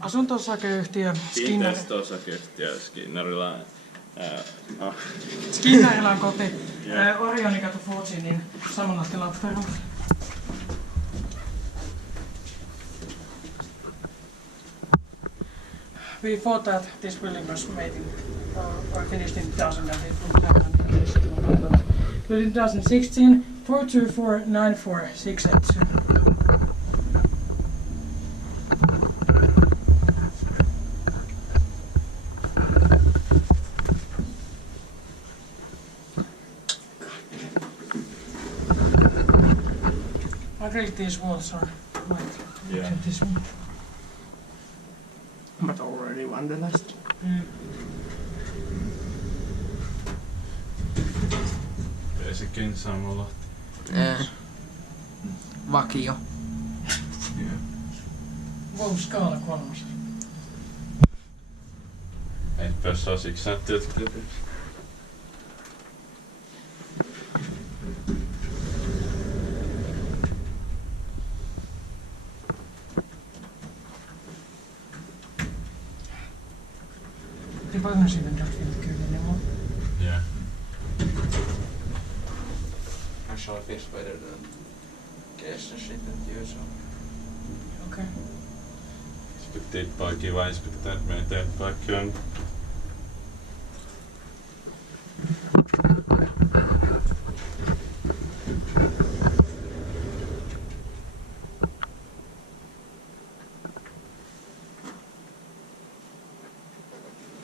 Asunto-osakeyhtiö Kiinteistöosakeyhtiö Skinnarilla. Skinnarilla on koti. Orioninkatu Fuji, niin Sammonlahti Lappeenranta. We thought that this building was made in, or finished in 2000 and it would happen in 2016, 4249468. I think these walls are white. Yeah. This one. But already vandalized. Basically Sammonlahti. Vakio. Yeah. Wow, skaala 3. Ei päässä siksi näytteet klipiksi. Det var nog sidan där filmkulen imorgon. Yeah. Actually feels better than gas and shit that you saw. Okej. Inspekta Kiwa, Inspecta meitä kaikki on.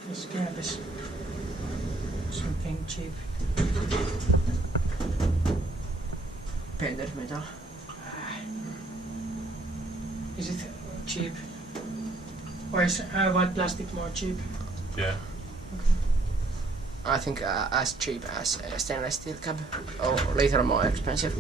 Let's grab this. Something cheap. Painted metal. Is it cheap? Or is white plastic more cheap? Yeah. I think as cheap as stainless steel cab, or later more expensive.